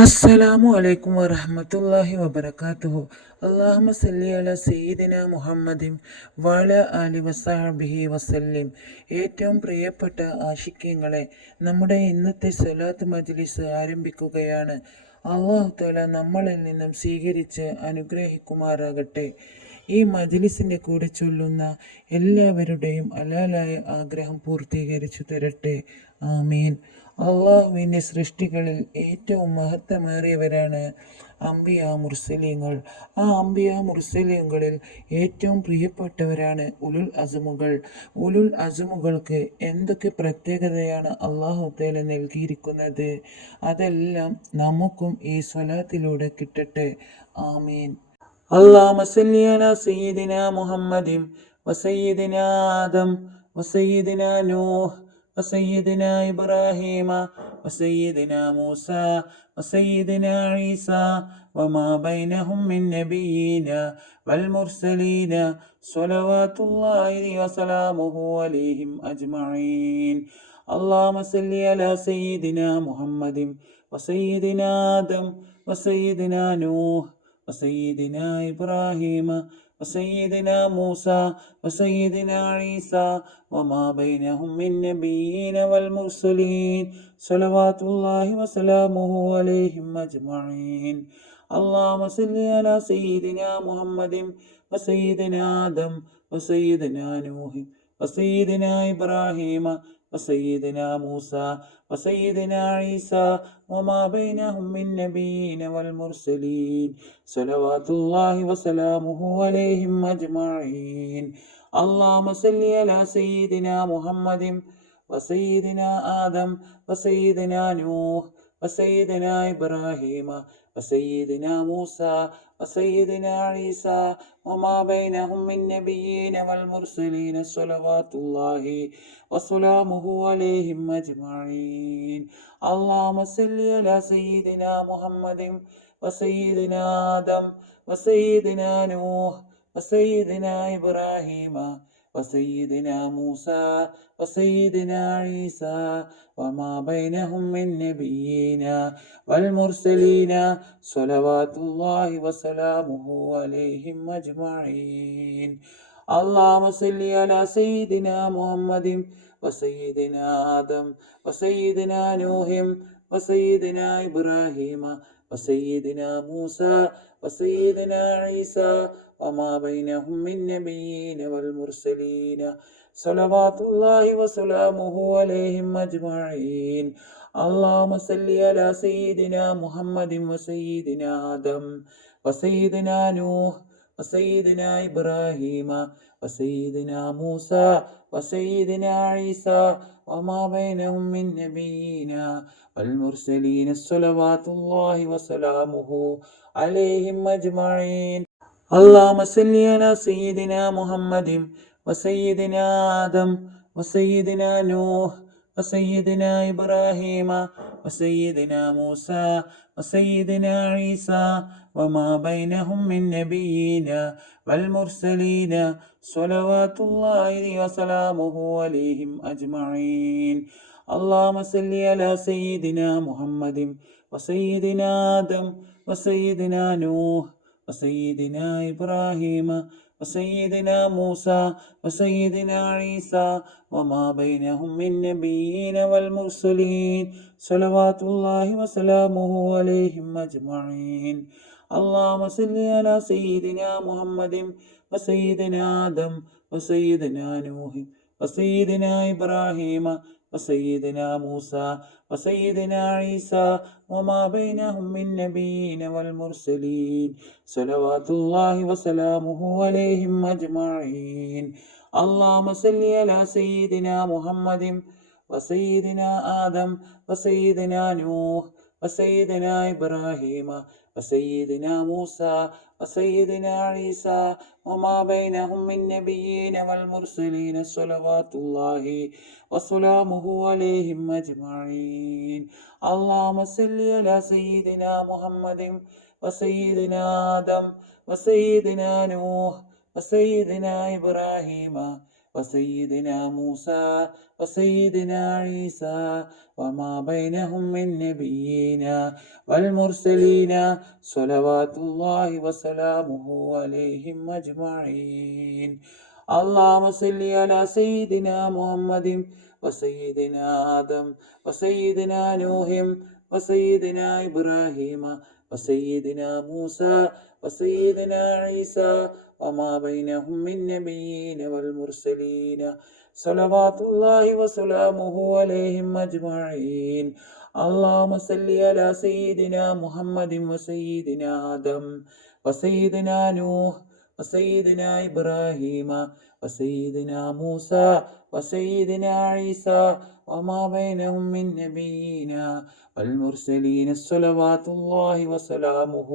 അസ്സലാമു അലൈക്കും വറഹ്മത്തുള്ളാഹി വബറകാതുഹു. അല്ലാഹുമ്മ സല്ലി അലാ സയ്യിദിന മുഹമ്മദിൻ വഅല ആലി വസഹബിഹി വസല്ലിം. ഏറ്റവും പ്രിയപ്പെട്ട ആശിക്യങ്ങളെ, നമ്മുടെ ഇന്നത്തെ സ്വലാത്ത് മജ്ലിസ് ആരംഭിക്കുകയാണ്. അല്ലാഹു തആല നമ്മളിൽ നിന്നും സ്വീകരിച്ച് അനുഗ്രഹിക്കുമാറാകട്ടെ. ഈ മജ്ലിസിൻ്റെ കൂടെ ചൊല്ലുന്ന എല്ലാവരുടെയും ഹലാലായ ആഗ്രഹം പൂർത്തീകരിച്ചു തരട്ടെ. ആമീൻ. അള്ളാഹുവിൻ്റെ സൃഷ്ടികളിൽ ഏറ്റവും മഹത്വമേറിയവരാണ് അംബിയ മുർസലീങ്ങൾ. ആ അംബിയ മുർസലീങ്ങളിൽ ഏറ്റവും പ്രിയപ്പെട്ടവരാണ് ഉലുൽ അസ്മുകൾ. ഉലുൽ അസ്മുകൾക്ക് എന്തൊക്കെ പ്രത്യേകതയാണ് അള്ളാഹു തആല നൽകിയിരിക്കുന്നത്, അതെല്ലാം നമുക്കും ഈ സ്വലാത്തിലൂടെ കിട്ടട്ടെ. ആമീൻ. അല്ലാഹുമ്മ സല്ലി അലാ സയ്യിദിനാ മുഹമ്മദിൻ വസയ്യിദിനാ ആദം വസയ്യിദിനാ നൂഹ് വസയ്യിദിനാ ഇബ്രാഹീമ വസയ്യിദിനാ മൂസ വസയ്യിദിനാ ഈസ വമാ ബൈനഹും മിൻ നബിയ്യീന വൽ മുർസലീന സ്വലവാത്തുല്ലാഹി വസലാമുഹു അലൈഹിം അജ്മഈൻ. അല്ലാഹുമ്മ സല്ലി അലാ സയ്യിദിനാ മുഹമ്മദിൻ വസയ്യിദിനാ ആദം വസയ്യിദിനാ നൂഹ് വസയ്യിദിനാ ഇബ്രാഹീമ വസയ്യിദിനാ മൂസ വസയ്യിദിനാ ഈസ വമാ ബൈനഹും മിൻ നബിയ്യീന വൽ മുർസലീൻ സ്വലവാത്തുല്ലാഹി വസലാമുഹു അലൈഹിം അജ്മഈൻ. അല്ലാഹുമ്മ സല്ലി അലാ സയ്യിദിനാ മുഹമ്മദിൻ വസയ്യിദിനാ ആദം വസയ്യിദിനാ നൂഹ് വസയ്യിദിനാ ഇബ്രാഹീമ വസയ്യിദിനാ മൂസ വസയ്യിദിനാ ഈസ വമാ ബൈനഹും മിൻ നബിയ്യീന വൽ മുർസലീൻ സ്വലവാത്തുല്ലാഹി വസലാമുഹു അലൈഹിം അജ്മഈൻ. അല്ലാഹുമ്മ സല്ലി അലാ സയ്യിദിനാ മുഹമ്മദിൻ വസയ്യിദിനാ ആദം വസയ്യിദിനാ നൂഹ് വസയ്യിദിനാ ഇബ്രാഹീമ വസയ്യിദിനാ മൂസ വസയ്യിദിനാ ഈസ വമാ ബൈനഹും മിൻ നബിയ്യീന വൽ മുർസലീന സ്വലവാത്തുല്ലാഹി വസലാമുഹു അലൈഹിം അജ്മഈൻ. അല്ലാഹുമ്മ സല്ലി അലാ സയ്യിദിനാ മുഹമ്മദിൻ വസയ്യിദിനാ ആദം വസയ്യിദിനാ നൂഹ് വസയ്യിദിനാ ഇബ്രാഹീമ വസയ്യിദിനാ മൂസ വസയ്യിദിനാ ഈസ വമാ ബൈനഹും മിൻ നബിയ്യീന വൽ മുർസലീന സ്വലവാത്തുല്ലാഹി വസലാമുഹു അലൈഹിം അജ്മഈൻ. അല്ലാഹുമ്മ സല്ലി അലാ സയ്യിദിനാ മുഹമ്മദിൻ വസയ്യിദിനാ ആദം വസയ്യിദിനാ നൂഹ് വസയ്യിദിനാ ഇബ്രാഹീമ വസയ്യിദിനാ മൂസ വസയ്യിദിനാ ഈസ വമാ ബൈനഹും മിൻ നബിയ്യീന വൽ മുർസലീന സ്വലവാത്തുല്ലാഹി വസലാമുഹു അലൈഹിം അജ്മഈൻ. അല്ലാഹുമ്മ സല്ലി അലാ സയ്യിദിനാ മുഹമ്മദിൻ വസയ്യിദിനാ ആദം വസയ്യിദിനാ നൂഹ് വസയ്യിദിനാ ഇബ്രാഹീമ വസയ്യിദിനാ മൂസ വസയ്യിദിനാ ഈസ വമാ ബൈനഹും മിൻ നബിയ്യീന വൽ മുർസലീന സ്വലവാത്തുല്ലാഹി വസലാമുഹു അലൈഹിം അജ്മഈൻ. അല്ലാഹുമ്മ സല്ലി അലാ സയ്യിദിനാ മുഹമ്മദിൻ വസയ്യിദിനാ ആദം വസയ്യിദിനാ നൂഹ് വസയ്യിദിനാ ഇബ്രാഹീമ വസയ്യിദിനാ മൂസ വസയ്യിദിനാ ഈസ വമാ ബൈനഹും മിൻ നബിയ്യീന വൽ മുർസലീന സ്വലവാത്തുല്ലാഹി വസലാമുഹു അലൈഹിം അജ്മഈൻ. അല്ലാഹുമ്മ സല്ലി അലാ സയ്യിദിനാ മുഹമ്മദിൻ വസയ്യിദിനാ ആദം വസയ്യിദിനാ നൂഹ് വസയ്യിദിനാ ഇബ്രാഹീമ വസയ്യിദിനാ മൂസ വസയ്യിദിനാ ഈസ വമാ ബൈനഹും മിൻ നബിയ്യീന വൽ മുർസലീൻ സ്വലവാത്തുല്ലാഹി വസലാമുഹു അലൈഹിം അജ്മഈൻ. അല്ലാഹുമ്മ സല്ലി അലാ സയ്യിദിനാ മുഹമ്മദിൻ വസയ്യിദിനാ ആദം വസയ്യിദിനാ നൂഹ് വസയ്യിദിനാ ഇബ്രാഹീമ വസയ്യിദിനാ മൂസ വസയ്യിദിനാ ഈസ വമാ ബൈനഹും മിൻ നബിയ്യീന വൽ മുർസലീൻ സ്വലവാത്തുല്ലാഹി വസലാമുഹു അലൈഹിം അജ്മഈൻ. അല്ലാഹുമ്മ സല്ലി അലാ സയ്യിദിനാ മുഹമ്മദിൻ വസയ്യിദിനാ ആദം വസയ്യിദിനാ നൂഹ് വസയ്യിദിനാ ഇബ്രാഹീമ വസയ്യിദിനാ മൂസ വസയ്യിദിനാ ഈസ വമാ ബൈനഹും മിൻ നബിയ്യീന വൽ മുർസലീന സ്വലവാത്തുല്ലാഹി വസലാമുഹു അലൈഹിം അജ്മഈൻ. അല്ലാഹുമ്മ സല്ലി അലാ സയ്യിദിനാ മുഹമ്മദിൻ വസയ്യിദിനാ ആദം വസയ്യിദിനാ നൂഹ് വസയ്യിദിനാ ഇബ്രാഹീമ وسيدنا موسى وسيدنا عيسى وما بينهم من نبيين والمرسلين صلوات الله وسلامه عليهم أجمعين. اللهم صل على سيدنا محمد وسيدنا آدم وسيدنا نوح وسيدنا إبراهيم وسيدنا موسى وسيدنا عيسى وما بينهم من نبيين والمرسلين صلوات الله وسلامه عليهم أجمعين. اللهم صل على سيدنا محمد وسيدنا آدم وسيدنا نوح وسيدنا إبراهيم وسيدنا موسى وسيدنا عيسى وما بينهم من نبيين والمرسلين صلوات الله وسلامه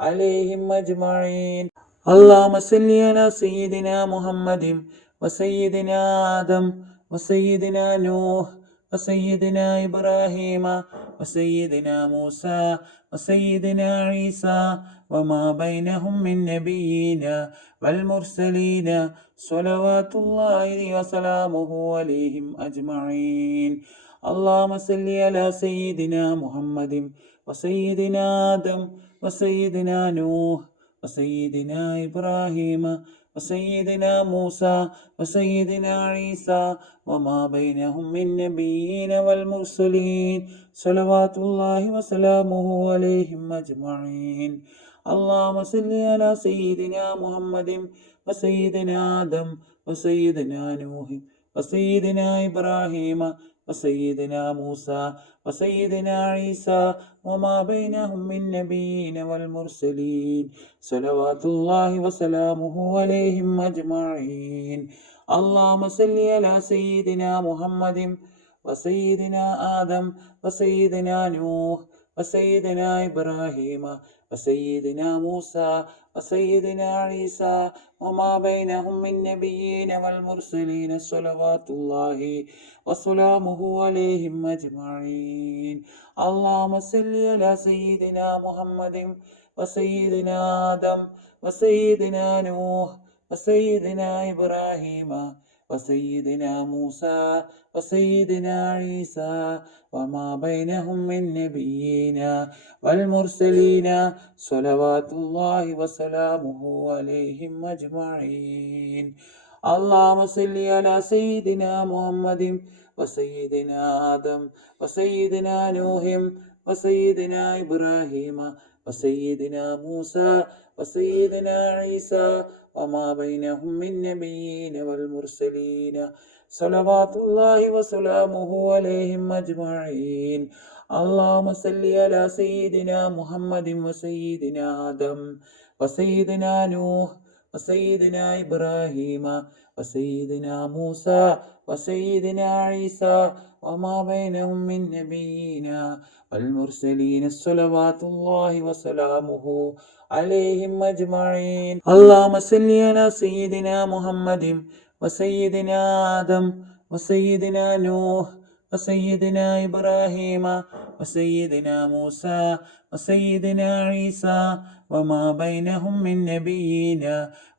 عليهم أجمعين. اللهم صل على سيدنا محمد وسيدنا آدم وسيدنا نوح وسيدنا إبراهيم وسيدنا موسى وسيدنا عيسى وما بينهم من نبيين والمرسلين صلوات الله وسلامه عليهم أجمعين. اللهم صل على سيدنا محمد وسيدنا آدم وسيدنا نوح وسيدنا إبراهيم وسيدنا موسى وسيدنا عيسى وما بينهم من نبيين والمرسلين صلوات الله وسلامه عليهم أجمعين. اللهم صل على سيدنا محمد وسيدنا آدم وسيدنا نوح وسيدنا إبراهيم وسيدنا موسى وسيدنا عيسى وما بينهم من نبيين والمرسلين صلوات الله وسلامه عليهم أجمعين. اللهم صل على سيدنا محمد وسيدنا آدم وسيدنا نوح وسيدنا إبراهيم وسيدنا موسى وسيدنا عيسى وما بينهم من نبيين والمرسلين صلوات الله وسلامه عليهم أجمعين. اللهم صل على سيدنا محمد وسيدنا آدم وسيدنا نوح وسيدنا إبراهيم وسيدنا موسى وسيدنا عيسى وما بينهم من نبيين والمرسلين صلوات الله وسلامه عليهم أجمعين. اللهم صل على سيدنا محمد وسيدنا آدم وسيدنا نوح وسيدنا إبراهيم وسيدنا موسى وسيدنا عيسى وما بينهم من نبيين والمرسلين صلوات الله وسلامه عليهم أجمعين. اللهم صل على سيدنا محمد وسيدنا آدم وسيدنا نوح وسيدنا إبراهيم وسيدنا موسى وسيدنا عيسى وما بينهم من نبيين والمرسلين صلوات الله وسلامه عليهم أجمعين. اللهم صل على سيدنا محمد وسيدنا آدم وسيدنا نوح وسيدنا إبراهيم وسيدنا موسى وسيدنا عيسى وما بينهم من نبيين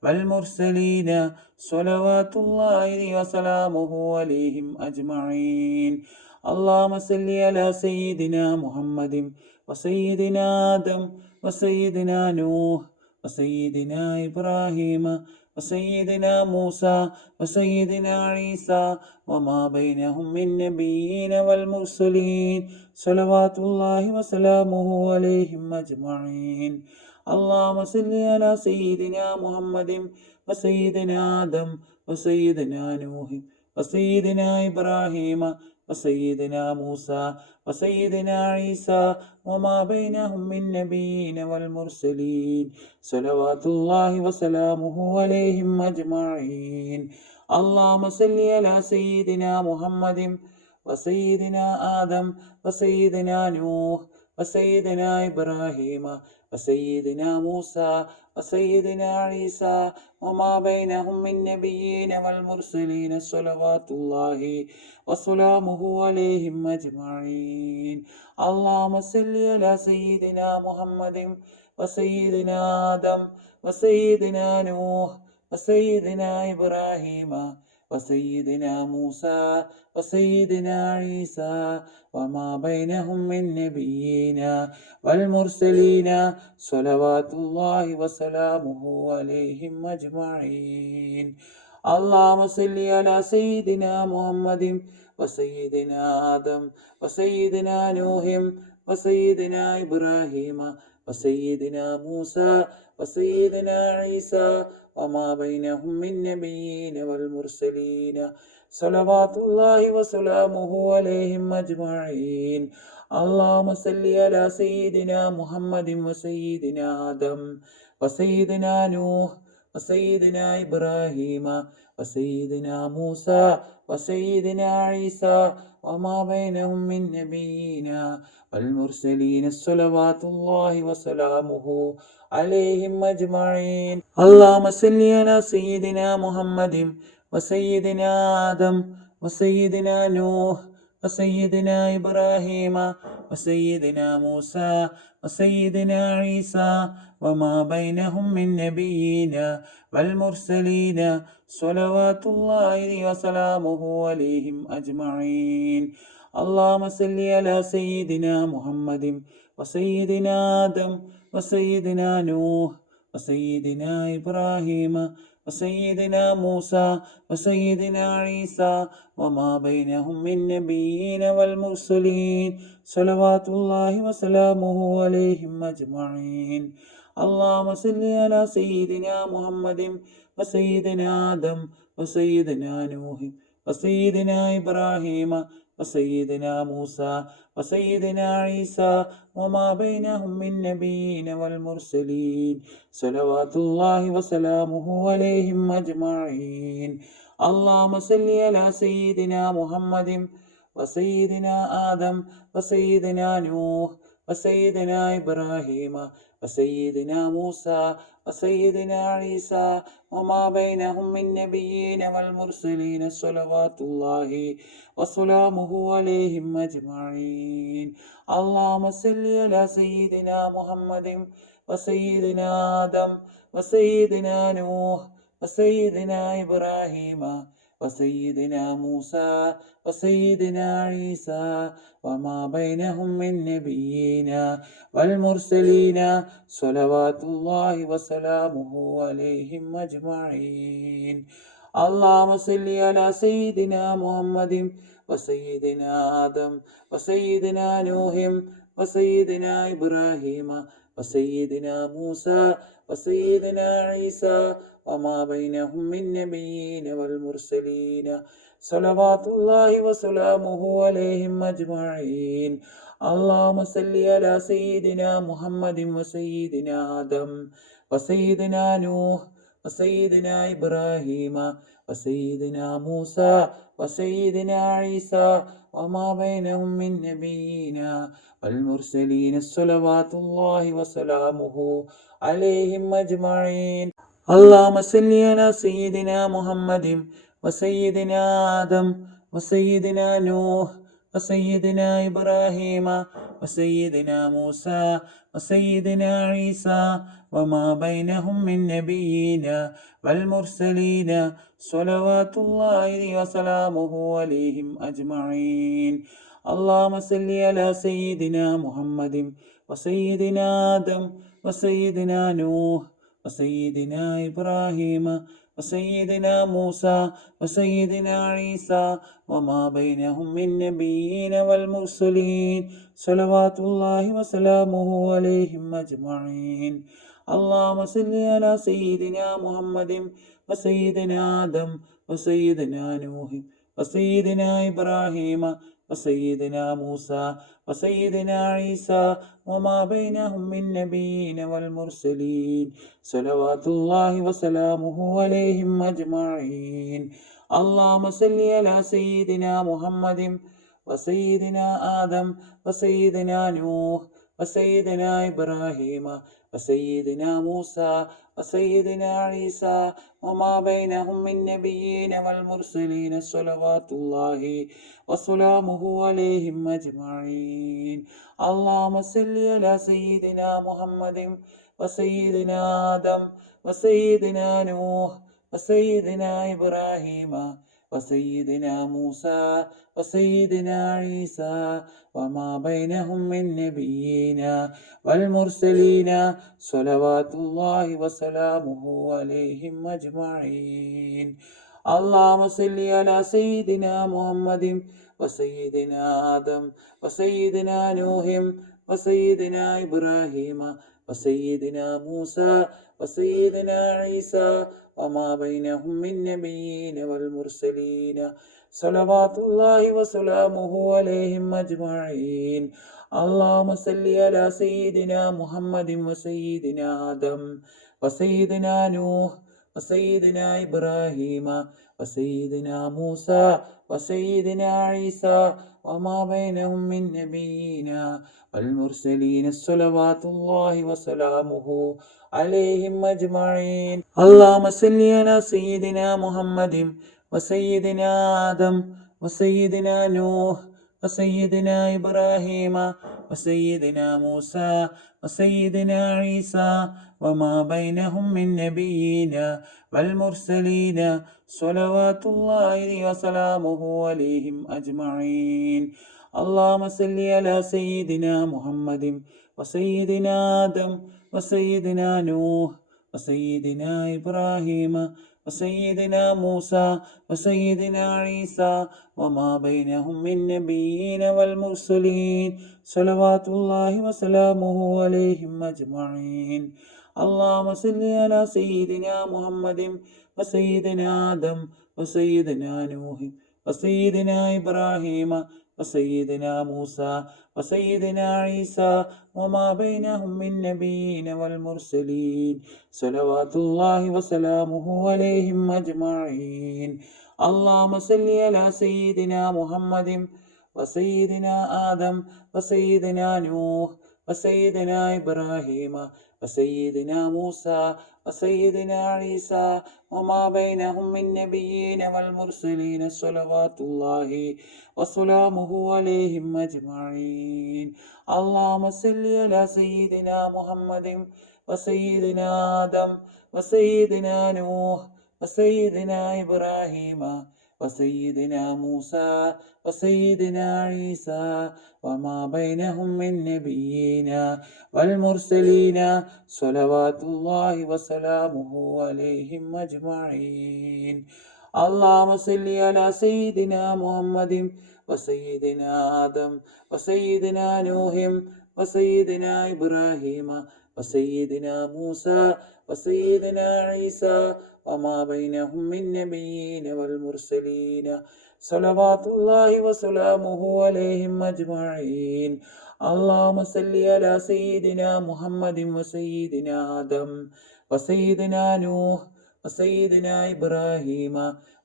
والمرسلين صلوات الله وسلامه عليهم أجمعين. اللهم صل على سيدنا محمد وسيدنا آدم وسيدنا نوح وسيدنا إبراهيم وسيدنا موسى وسيدنا عيسى وما بينهم من نبيين والمرسلين صلوات الله وسلامه عليهم أجمعين. اللهم صل على سيدنا محمد وسيدنا آدم وسيدنا نوح وسيدنا إبراهيم وسيدنا موسى وسيدنا عيسى وما بينهم من نبيين والمرسلين صلوات الله وسلامه عليهم أجمعين. اللهم صل على سيدنا محمد وسيدنا آدم وسيدنا نوح وسيدنا إبراهيم وسيدنا موسى وسيدنا عيسى وما بينهم من نبيين والمرسلين صلوات الله وسلامه عليهم أجمعين. اللهم صل على سيدنا محمد وسيدنا آدم وسيدنا نوح وسيدنا إبراهيم وسيدنا موسى وسيدنا عيسى وما بينهم من نبيين والمرسلين صلوات الله وسلامه عليهم أجمعين. اللهم صل على سيدنا محمد وسيدنا آدم وسيدنا نوح وسيدنا إبراهيم وسيدنا موسى وسيدنا عيسى وما بينهم من نبيين والمرسلين صلوات الله وسلامه عليهم أجمعين. اللهم صل على سيدنا محمد وسيدنا آدم وسيدنا نوح وسيدنا إبراهيم وسيدنا موسى وسيدنا عيسى وما بينهم من نبيين والمرسلين صلوات الله وسلامه عليهم أجمعين. اللهم صل على سيدنا محمد وسيدنا آدم وسيدنا نوح وسيدنا إبراهيم وسيدنا موسى وسيدنا عيسى وما بينهم من نبيين والمرسلين صلوات الله وسلامه عليهم أجمعين. اللهم صل على سيدنا محمد وسيدنا آدم وسيدنا نوح وسيدنا إبراهيم وسيدنا موسى وسيدنا عيسى وما بينهم من نبيين والمرسلين صلوات الله وسلامه عليهم أجمعين. اللهم صل على سيدنا محمد وسيدنا آدم وسيدنا نوح وسيدنا إبراهيم وسيدنا موسى وسيدنا عيسى وما بينهم من نبيين والمرسلين صلوات الله وسلامه عليهم أجمعين. اللهم صل على سيدنا محمد وسيدنا آدم وسيدنا نوح وسيدنا إبراهيم وسيدنا موسى وسيدنا عيسى وما بينهم من نبيين والمرسلين صلوات الله وسلامه عليهم أجمعين. اللهم صل على سيدنا محمد وسيدنا آدم وسيدنا نوح وسيدنا إبراهيم وسيدنا موسى وسيدنا عيسى وما بينهم من نبيين والمرسلين صلوات الله وسلامه عليهم أجمعين. اللهم صل على سيدنا محمد وسيدنا آدم وسيدنا نوح وسيدنا إبراهيم وسيدنا موسى وسيدنا عيسى وما بينهم من نبيين والمرسلين صلوات الله وسلامه عليهم أجمعين. اللهم صل على سيدنا محمد وسيدنا آدم وسيدنا نوح وسيدنا إبراهيم وسيدنا موسى وسيدنا عيسى وما بينهم من نبيين والمرسلين صلوات الله وسلامه عليهم أجمعين. اللهم صل على سيدنا محمد وسيدنا آدم وسيدنا نوح وسيدنا إبراهيم وسيدنا موسى وسيدنا عيسى وما بينهم من نبيين والمرسلين صلوات الله وسلامه عليهم أجمعين. اللهم صل على سيدنا محمد وسيدنا آدم وسيدنا نوح وسيدنا إبراهيم وسيدنا موسى وسيدنا عيسى وما بينهم من نبيين والمرسلين صلوات الله وسلامه عليهم أجمعين. اللهم صل على سيدنا محمد وسيدنا آدم وسيدنا نوح وسيدنا إبراهيم وسيدنا موسى وسيدنا عيسى وما بينهم من نبيين والمرسلين صلوات الله وسلامه عليهم أجمعين. اللهم صل على سيدنا محمد وسيدنا آدم وسيدنا نوح وسيدنا إبراهيم وسيدنا موسى وسيدنا عيسى وما بينهم من نبيين والمرسلين صلوات الله وسلامه عليهم أجمعين. اللهم صل على سيدنا محمد وسيدنا آدم وسيدنا نوح وسيدنا إبراهيم وسيدنا موسى وسيدنا عيسى وما بينهم من نبيين والمرسلين صلوات الله وسلامه عليهم أجمعين. اللهم صل على سيدنا محمد وسيدنا آدم وسيدنا نوح وسيدنا إبراهيم وسيدنا موسى وسيدنا عيسى وما بينهم من نبيين والمرسلين صلوات الله وسلامه عليهم أجمعين. اللهم صل على سيدنا محمد وسيدنا آدم وسيدنا نوح وسيدنا إبراهيم وسيدنا موسى وسيدنا عيسى وما بينهم من نبيين والمرسلين صلوات الله وسلامه عليهم أجمعين. اللهم صل على سيدنا محمد وسيدنا آدم وسيدنا نوح وسيدنا إبراهيم وسيدنا موسى وسيدنا عيسى وما بينهم من نبيين والمرسلين صلوات الله وسلامه عليهم أجمعين. اللهم صل على سيدنا محمد وسيدنا آدم وسيدنا نوح وسيدنا إبراهيم وسيدنا موسى وسيدنا عيسى وما بينهم من نبيين والمرسلين صلوات الله وسلامه عليهم أجمعين. اللهم صل على سيدنا محمد وسيدنا آدم وسيدنا نوح وسيدنا إبراهيم وسيدنا موسى وسيدنا عيسى وما بينهم من نبيين والمرسلين صلوات الله وسلامه عليهم أجمعين. اللهم صل على سيدنا محمد وسيدنا آدم وسيدنا نوح وسيدنا إبراهيم وسيدنا موسى وسيدنا عيسى وما بينهم من نبيين والمرسلين صلوات الله وسلامه عليهم أجمعين. اللهم صل على سيدنا محمد وسيدنا آدم وسيدنا نوح وسيدنا إبراهيم وسيدنا موسى وسيدنا عيسى وما بينهم من نبيين والمرسلين صلوات الله وسلامه عليهم أجمعين. اللهم صل على سيدنا محمد وسيدنا آدم وسيدنا نوح وسيدنا إبراهيم وسيدنا موسى وسيدنا عيسى وما بينهم من نبيين والمرسلين صلوات الله وسلامه عليهم أجمعين. اللهم صل على سيدنا محمد وسيدنا آدم وسيدنا نوح وسيدنا إبراهيم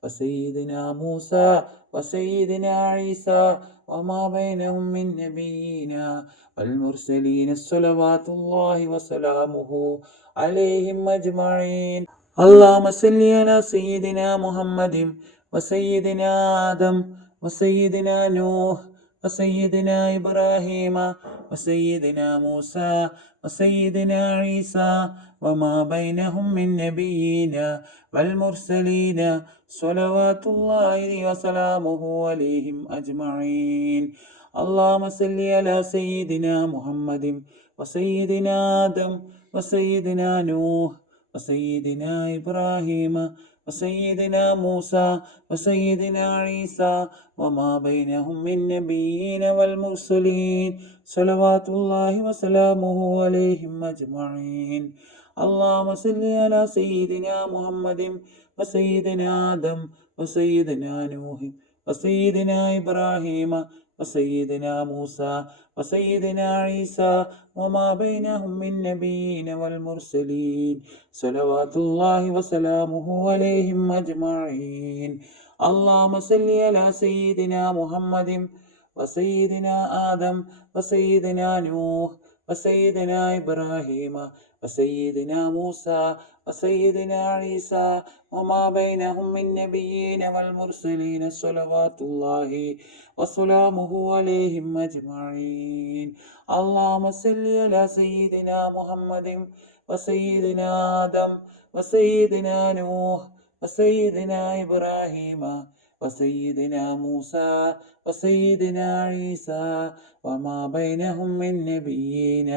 وسيدنا موسى وسيدنا عيسى وما بينهم من نبيين والمرسلين صلوات الله وسلامه عليهم أجمعين. اللهم صل على سيدنا محمد وسيدنا آدم وسيدنا نوح وسيدنا إبراهيم وسيدنا موسى وسيدنا عيسى وما بينهم من نبيين والمرسلين صلوات الله وسلامه عليهم أجمعين. اللهم صل على سيدنا محمد وسيدنا آدم وسيدنا نوح وسيدنا إبراهيم وسيدنا موسى وسيدنا عيسى وما بينهم من نبيين والمرسلين صلوات الله وسلامه عليهم أجمعين. اللهم صل على سيدنا محمد وسيدنا آدم وسيدنا نوح وسيدنا إبراهيم وسيدنا موسى وسيدنا عيسى وما بينهم من نبيين والمرسلين صلوات الله وسلامه عليهم أجمعين. اللهم صل على سيدنا محمد وسيدنا آدم وسيدنا نوح وسيدنا إبراهيم وسيدنا موسى وسيدنا عيسى وما بينهم من نبيين والمرسلين صلوات الله وسلامه عليهم أجمعين. اللهم صل على سيدنا محمد وسيدنا آدم وسيدنا نوح وسيدنا إبراهيم وسيدنا موسى وسيدنا عيسى وما بينهم من نبيين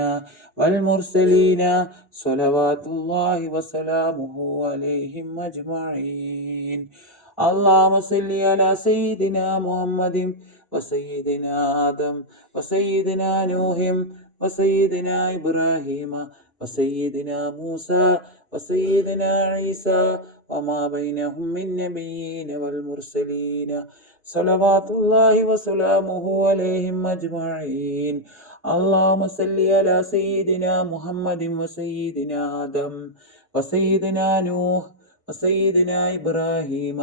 والمرسلين صلوات الله وسلامه عليهم أجمعين. اللهم صل على سيدنا محمد وسيدنا آدم وسيدنا نوح وسيدنا إبراهيم وسيدنا موسى وسيدنا عيسى وما بينهم من نبيين والمرسلين صلوات الله وسلامه عليهم أجمعين. اللهم صل على سيدنا محمد وسيدنا آدم وسيدنا نوح وسيدنا إبراهيم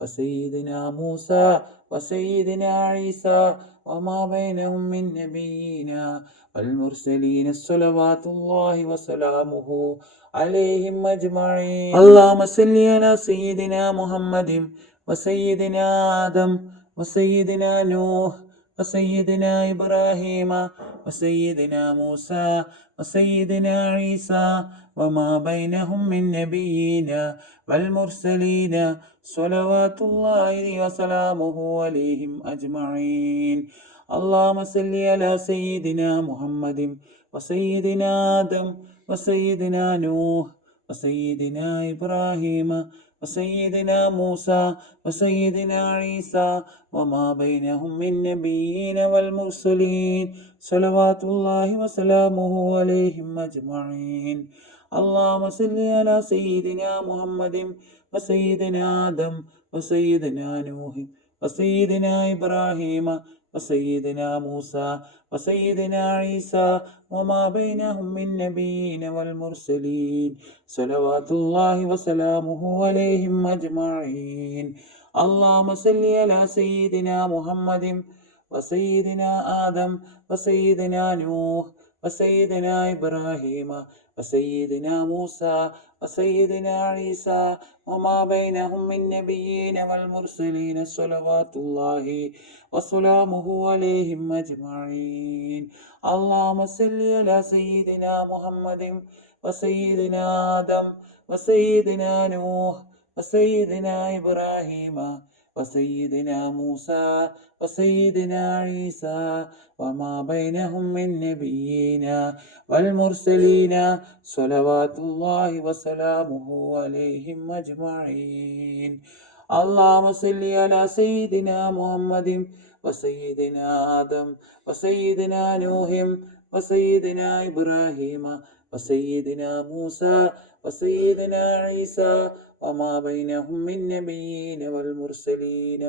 وسيدنا موسى وسيدنا عيسى وما بينهم من نبيين والمرسلين صلوات الله وسلامه عليهم أجمعين. اللهم صل على سيدنا محمد وسيدنا آدم وسيدنا نوح وسيدنا إبراهيم وسيدنا موسى وسيدنا عيسى وما بينهم من نبيين والمرسلين صلوات الله وسلامه عليهم أجمعين. اللهم صل على سيدنا محمد وسيدنا آدم وسيدنا نوح وسيدنا إبراهيم وسيدنا موسى وسيدنا عيسى وما بينهم من نبيين والمرسلين صلوات الله وسلامه عليهم أجمعين. اللهم صل على سيدنا محمد وسيدنا آدم وسيدنا نوح وسيدنا إبراهيم وسيدنا موسى وسيدنا عيسى وما بينهم من نبيين والمرسلين صلوات الله وسلامه عليهم أجمعين. اللهم صل على سيدنا محمد وسيدنا آدم وسيدنا نوح وسيدنا إبراهيم وسيدنا موسى وسيدنا عيسى وما بينهم من نبيين والمرسلين صلوات الله وسلامه عليهم أجمعين. اللهم صل على سيدنا محمد وسيدنا آدم وسيدنا نوح وسيدنا إبراهيم وسيدنا موسى وسيدنا عيسى وما بينهم من نبيين والمرسلين صلوات الله وسلامه عليهم أجمعين. اللهم صل على سيدنا محمد وسيدنا آدم وسيدنا نوح وسيدنا إبراهيم وسيدنا موسى وسيدنا عيسى وما بينهم من نبيين والمرسلين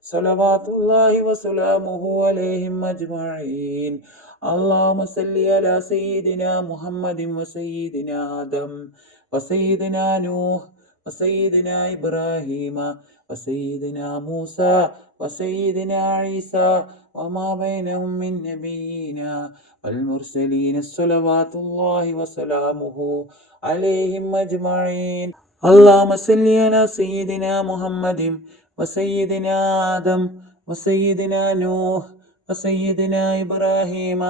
صلوات الله وسلامه عليهم أجمعين. اللهم صل على سيدنا محمد وسيدنا آدم وسيدنا نوح وسيدنا إبراهيم وسيدنا موسى وسيدنا عيسى وما بينهم من نبيين والمرسلين صلوات الله وسلامه عليهم أجمعين. اللهم صل على سيدنا محمد وسيدنا آدم وسيدنا نوح وسيدنا إبراهيم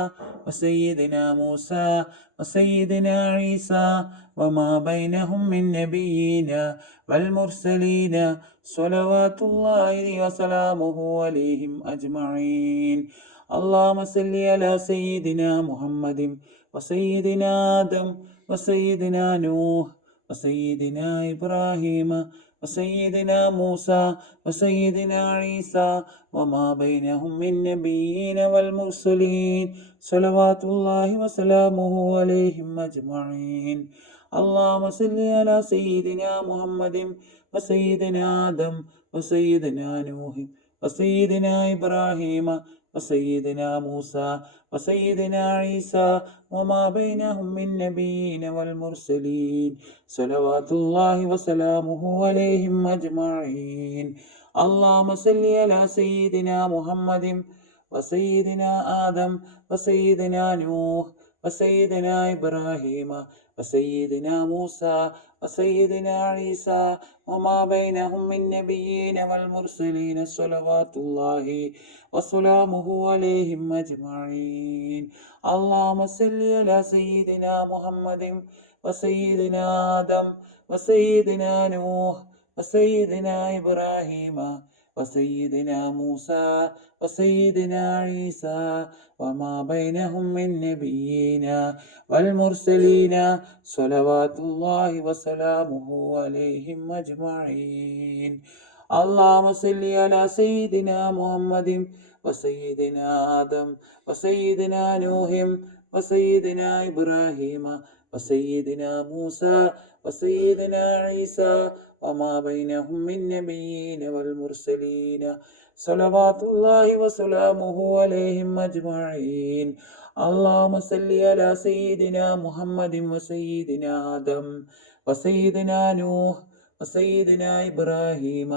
وسيدنا موسى وسيدنا عيسى وما بينهم من نبيين والمرسلين صلوات الله وسلامه عليهم أجمعين. اللهم صل على سيدنا محمد وسيدنا آدم وسيدنا نوح وسيدنا إبراهيم وسيدنا موسى وسيدنا عيسى وما بينهم من نبيين والمرسلين صلوات الله وسلامه عليهم أجمعين. اللهم صل على سيدنا محمد وسيدنا آدم وسيدنا نوح وسيدنا إبراهيم وسيدنا موسى وسيدنا عيسى وما بينهم من نبيين والمرسلين صلوات الله وسلامه عليهم أجمعين. اللهم صل على سيدنا محمد وسيدنا آدم وسيدنا نوح وسيدنا إبراهيم وسيدنا موسى وسيدنا عيسى وما بينهم من نبيين والمرسلين صلوات الله وسلامه عليهم أجمعين. اللهم صل على سيدنا محمد وسيدنا آدم وسيدنا نوح وسيدنا إبراهيم وسيدنا موسى وسيدنا عيسى وما بينهم من نبيين والمرسلين صلوات الله وسلامه عليهم أجمعين. اللهم صل على سيدنا محمد وسيدنا آدم وسيدنا نوح وسيدنا إبراهيم وسيدنا موسى وسيدنا عيسى وما بينهم من نبيين والمرسلين صلوات الله وسلامه عليهم أجمعين. اللهم صل على سيدنا محمد وسيدنا آدم وسيدنا نوح وسيدنا إبراهيم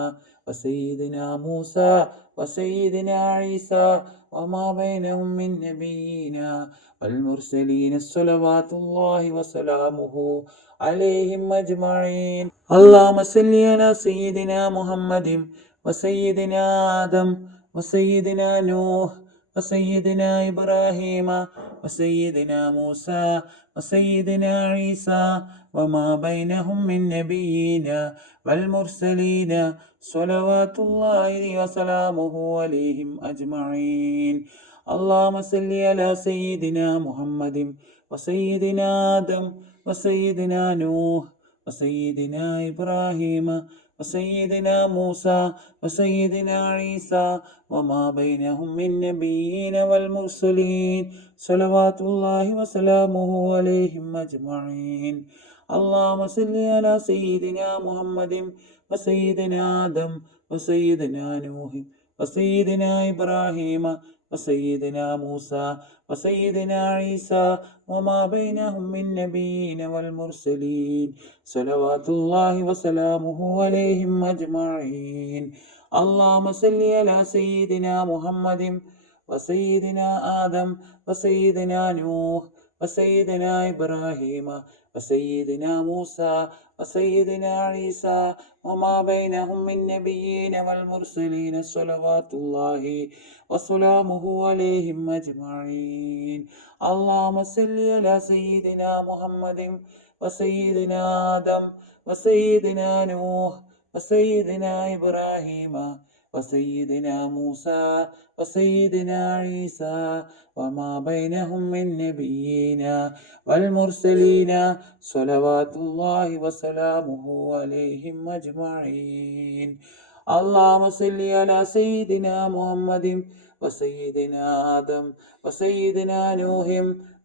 وسيدنا موسى وسيدنا عيسى وما بينهم من نبيين والمرسلين صلوات الله وسلامه عليهم أجمعين. اللهم صل على سيدنا محمد وسيدنا آدم وسيدنا نوح وسيدنا إبراهيم وسيدنا موسى وسيدنا عيسى وما بينهم من نبيين والمرسلين صلوات الله وسلامه عليهم أجمعين. اللهم صل على سيدنا محمد وسيدنا آدم وسيدنا نوح وسيدنا إبراهيم وسيدنا موسى وسيدنا عيسى وما بينهم من نبيين والمرسلين صلوات الله وسلامه عليهم أجمعين. اللهم صل على سيدنا محمد وسيدنا آدم وسيدنا نوح وسيدنا إبراهيم وسيدنا موسى وسيدنا عيسى وما بينهم من نبيين والمرسلين صلوات الله وسلامه عليهم أجمعين. اللهم صل على سيدنا محمد وسيدنا آدم وسيدنا نوح وسيدنا إبراهيم وسيدنا موسى وسيدنا عيسى وما بينهم من نبيين والمرسلين صلوات الله وسلامه عليهم أجمعين. اللهم صل على سيدنا محمد وسيدنا آدم وسيدنا نوح وسيدنا إبراهيم وسيدنا موسى وسيدنا عيسى وما بينهم من نبيين والمرسلين صلوات الله وسلامه عليهم أجمعين. اللهم صل على سيدنا محمد وسيدنا آدم وسيدنا نوح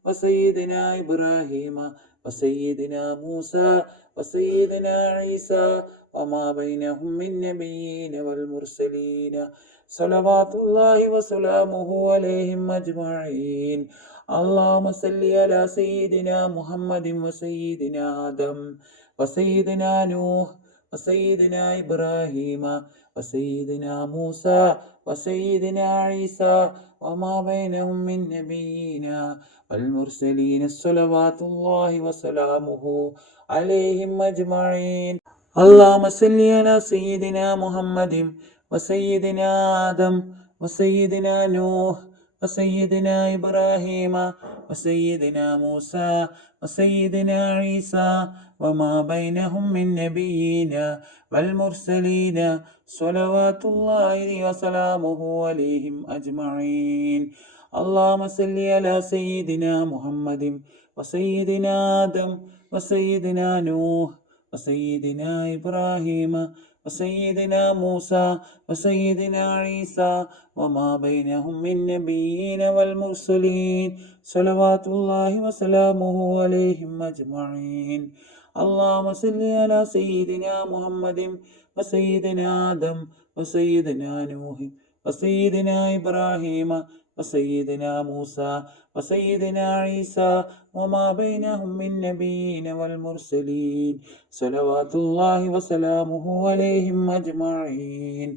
وسيدنا إبراهيم وسيدنا موسى وسيدنا عيسى وما بينهم من نبيين والمرسلين صلوات الله وسلامه عليهم أجمعين. اللهم صل على سيدنا محمد وسيدنا آدم وسيدنا نوح وسيدنا إبراهيم وسيدنا موسى وسيدنا عيسى وما بينهم من نبيين والمرسلين صلوات الله وسلامه عليهم أجمعين. اللهم صل على سيدنا محمد وسيدنا آدم وسيدنا نوح وسيدنا إبراهيم وسيدنا موسى وسيدنا عيسى وما بينهم من نبيين والمرسلين صلوات الله وسلامه عليهم أجمعين. اللهم صل على سيدنا محمد وسيدنا آدم وسيدنا نوح وسيدنا إبراهيم وسيدنا موسى وسيدنا عيسى وما بينهم من نبيين والمرسلين صلوات الله وسلامه عليهم أجمعين. اللهم صل على سيدنا محمد وسيدنا آدم وسيدنا نوح وسيدنا إبراهيم وسيدنا موسى وسيدنا عيسى وما بينهم من نبيين والمرسلين صلوات الله وسلامه عليهم أجمعين.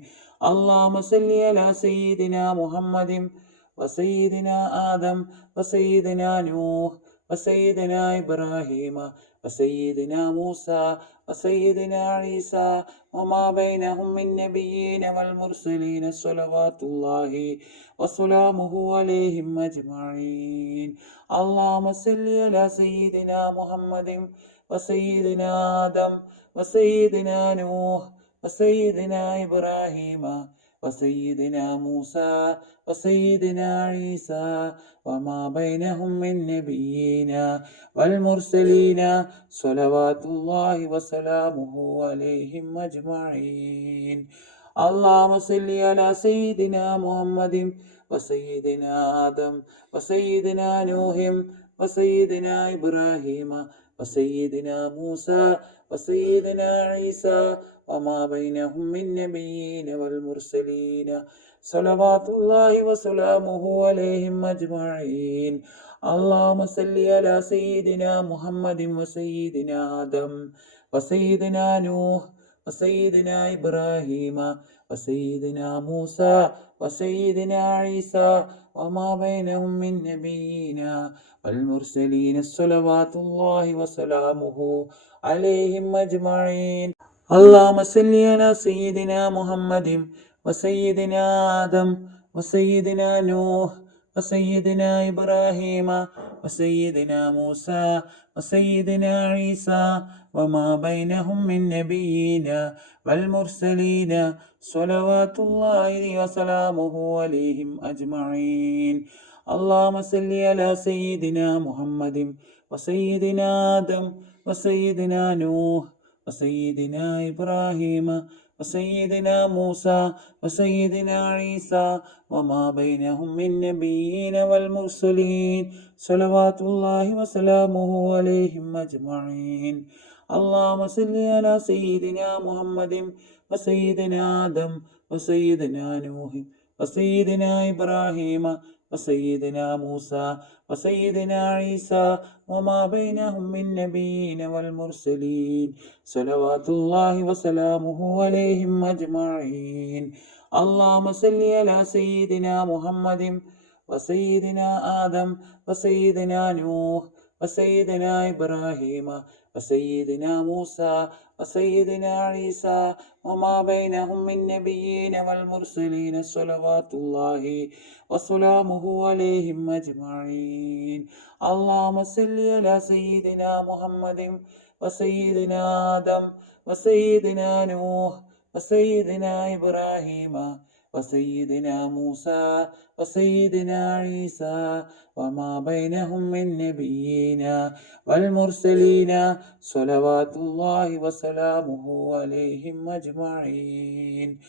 اللهم صل على سيدنا محمد وسيدنا آدم وسيدنا نوح وسيدنا إبراهيم وسيدنا موسى وسيدنا عيسى وما بينهم من نبيين والمرسلين صلوات الله وسلامه عليهم أجمعين. اللهم صل على سيدنا محمد وسيدنا آدم وسيدنا نوح وسيدنا إبراهيم وسيدنا موسى وسيدنا عيسى وما بينهم من نبيين والمرسلين صلوات الله وسلامه عليهم أجمعين. اللهم صل على سيدنا محمد وسيدنا آدم وسيدنا نوح وسيدنا إبراهيم وسيدنا موسى وسيدنا عيسى وما بينهم من نبيين والمرسلين صلوات الله وسلامه عليهم أجمعين. اللهم صل على سيدنا محمد وسيدنا آدم وسيدنا نوح وسيدنا إبراهيم وسيدنا موسى وسيدنا عيسى وما بينهم من نبيين والمرسلين صلوات الله وسلامه عليهم أجمعين. اللهم صل على سيدنا محمد وسيدنا آدم وسيدنا نوح وسيدنا إبراهيم وسيدنا موسى وسيدنا عيسى وما بينهم من نبيين والمرسلين صلوات الله وسلامه عليهم أجمعين. اللهم صل على سيدنا محمد وسيدنا آدم وسيدنا نوح وسيدنا إبراهيم وسيدنا موسى وسيدنا عيسى وما بينهم من نبيين والمرسلين صلوات الله وسلامه عليهم أجمعين. اللهم صل على سيدنا محمد وسيدنا آدم وسيدنا نوح وسيدنا إبراهيم وسيدنا موسى وسيدنا عيسى وما بينهم من نبيين والمرسلين صلوات الله وسلامه عليهم أجمعين. اللهم صل على سيدنا محمد وسيدنا آدم وسيدنا نوح وسيدنا إبراهيم وسيدنا موسى وسيدنا عيسى وما بينهم من نبيين والمرسلين صلوات الله وسلامه عليهم أجمعين. اللهم صل على سيدنا محمد وسيدنا آدم وسيدنا نوح وسيدنا إبراهيم وسيدنا موسى وسيدنا عيسى وما بينهم من نبيين والمرسلين صلوات الله وسلامه عليهم أجمعين.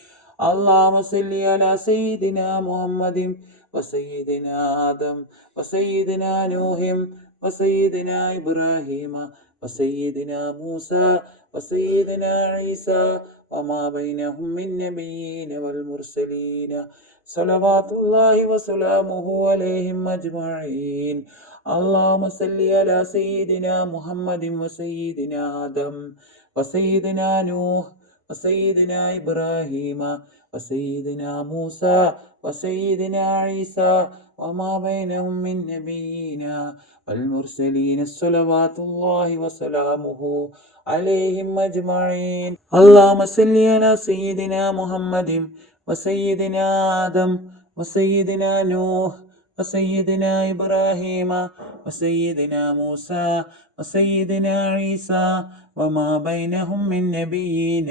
اللهم صل على سيدنا محمد وسيدنا آدم وسيدنا نوح وسيدنا إبراهيم وسيدنا موسى وسيدنا عيسى وما بينهم من نبيين والمرسلين صلوات الله وسلامه عليهم أجمعين. اللهم صل على سيدنا محمد وسيدنا آدم وسيدنا نوح وسيدنا إبراهيم وسيدنا موسى وسيدنا عيسى وما بينهم من نبيين والمرسلين صلوات الله وسلامه عليهم أجمعين. اللهم صل على سيدنا محمد وسيدنا آدم وسيدنا نوح وسيدنا إبراهيم وسيدنا موسى وسيدنا عيسى وما بينهم من نبيين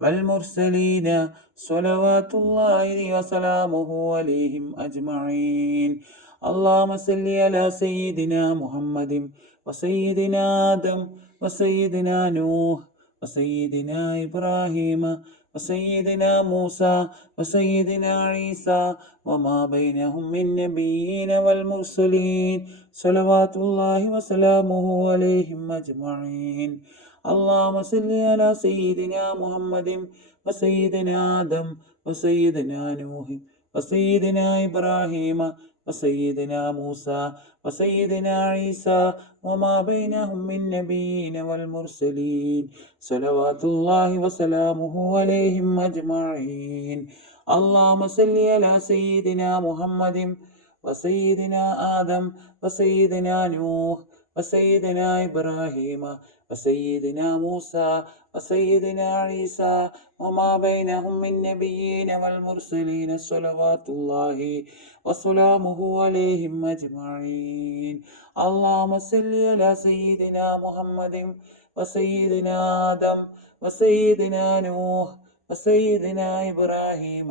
والمرسلين صلوات الله وسلامه عليهم أجمعين. اللهم صل على سيدنا محمد وسيدنا آدم وسيدنا نوح وسيدنا إبراهيم وسيدنا موسى وسيدنا عيسى وما بينهم من نبيين والمرسلين صلوات الله وسلامه عليهم أجمعين. اللهم صل على سيدنا محمد وسيدنا آدم وسيدنا نوح وسيدنا إبراهيم وسيدنا موسى وسيدنا عيسى وما بينهم من نبيين والمرسلين صلوات الله وسلامه عليهم أجمعين. اللهم صل على سيدنا محمد وسيدنا آدم وسيدنا نوح وسيدنا إبراهيم وسيدنا موسى وسيدنا عيسى وما بينهم من نبيين والمرسلين صلوات الله وسلامه عليهم أجمعين. اللهم صل على سيدنا محمد وسيدنا آدم وسيدنا نوح وسيدنا إبراهيم